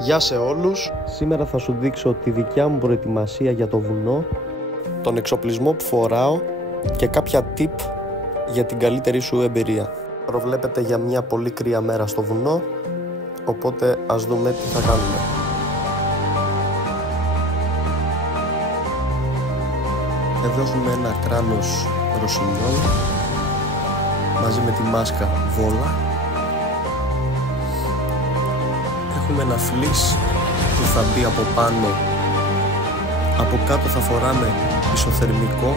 Γεια σε όλους. Σήμερα θα σου δείξω τη δικιά μου προετοιμασία για το βουνό, τον εξοπλισμό που φοράω και κάποια tip για την καλύτερη σου εμπειρία. Προβλέπεται για μια πολύ κρύα μέρα στο βουνό, οπότε ας δούμε τι θα κάνουμε. Εδώ έχουμε ένα κράνος ροσινιόλ μαζί με τη μάσκα βόλα. Έχουμε ένα φλις που θα μπει από πάνω. Από κάτω θα φοράμε ισοθερμικό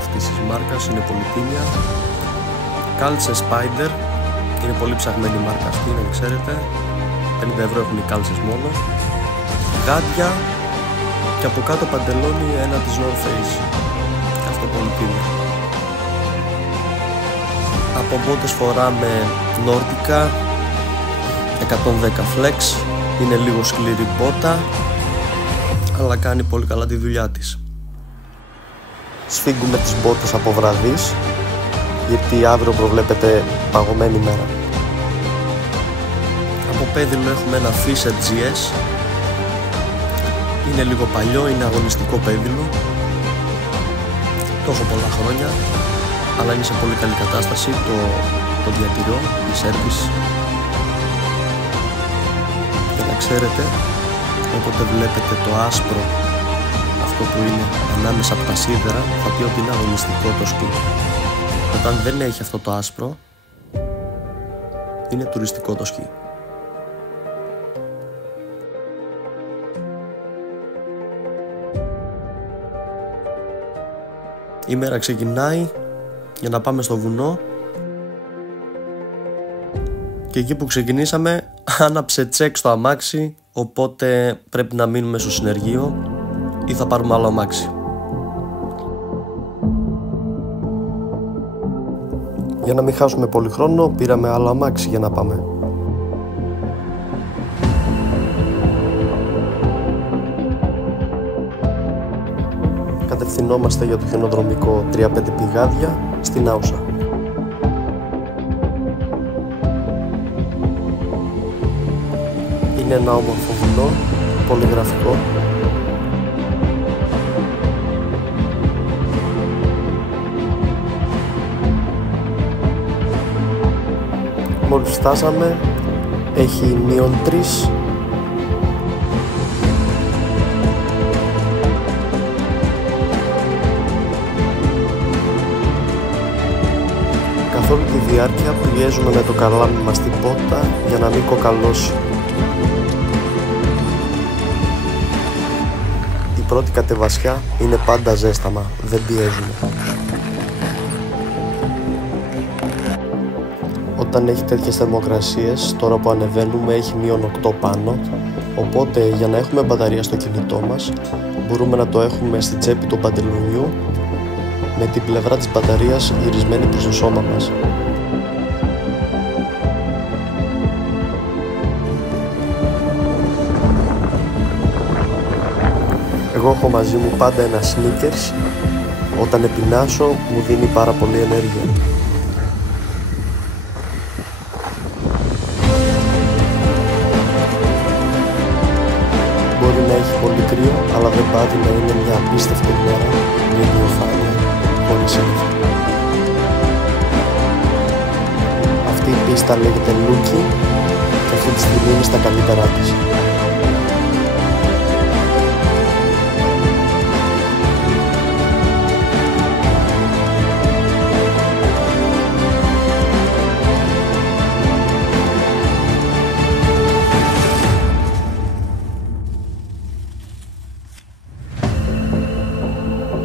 αυτής της μάρκας, είναι πολυτίμια. Κάλτσε Spider, είναι πολύ ψαγμένη η μάρκα αυτή, να ξέρετε. 50 ευρώ έχουν οι κάλτσες μόνο. Γάντια και από κάτω παντελόνι ένα της North Face, και αυτό πολυτίμια. Από μπότες φοράμε Nordica 110 Flex, είναι λίγο σκληρή μπότα, αλλά κάνει πολύ καλά τη δουλειά της. Σφίγγουμε τις μπότες από βραδείς, γιατί αύριο προβλέπεται παγωμένη μέρα. Από πέδιλο έχουμε ένα Fisher GS, είναι λίγο παλιό, είναι αγωνιστικό πέδιλο, το έχω πολλά χρόνια, αλλά είναι σε πολύ καλή κατάσταση, το διατηρώ, η service. Ξέρετε, όποτε βλέπετε το άσπρο, αυτό που είναι ανάμεσα από τα σίδερα, θα πει ότι είναι αγωνιστικό το σκι. Όταν δεν έχει αυτό το άσπρο, είναι τουριστικό το σκι. Η μέρα ξεκινάει για να πάμε στο βουνό και εκεί που ξεκινήσαμε άναψε τσεκ στο αμάξι, οπότε πρέπει να μείνουμε στο συνεργείο ή θα πάρουμε άλλο αμάξι. Για να μην χάσουμε πολύ χρόνο, πήραμε άλλο αμάξι για να πάμε. Κατευθυνόμαστε για το χιονοδρομικό 3-5 πηγάδια στην Άουσα. Είναι ένα όμορφο βουνό, πολυγραφικό. Μόλις φτάσαμε, έχει -3. Καθ' όλη τη διάρκεια πιέζουμε με το καλάμι μας την πότα για να μην κοκαλώσει. Η πρώτη κατεβασιά είναι πάντα ζέσταμα, δεν πιέζουμε. Όταν έχει τέτοιες θερμοκρασίες, τώρα που ανεβαίνουμε έχει -8 πάνω, οπότε για να έχουμε μπαταρία στο κινητό μας, μπορούμε να το έχουμε στη τσέπη του παντελονιού με την πλευρά της μπαταρίας γυρισμένη προς το σώμα μας. Εγώ έχω μαζί μου πάντα ένα sneakers, όταν επεινάσω μου δίνει πάρα πολύ ενέργεια. Μπορεί να έχει πολύ κρύο, αλλά δεν πάβει να είναι μια απίστευτη μέρα, μια ηλιοφάνεια χωρίς ήλιο. Αυτή η πίστα λέγεται Λούκι και αυτή τη στιγμή είναι στα καλύτερά της.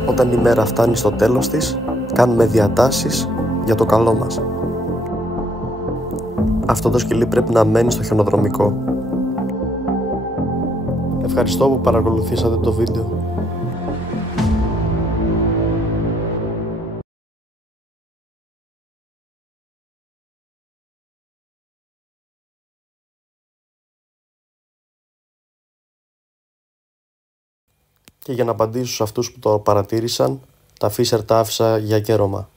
Όταν η μέρα φτάνει στο τέλος της, κάνουμε διατάσεις για το καλό μας. Αυτό το σκυλί πρέπει να μένει στο χιονοδρομικό. Ευχαριστώ που παρακολουθήσατε το βίντεο. Και για να απαντήσω σε αυτούς που το παρατήρησαν, τα Fisher τα άφησα για κέρωμα.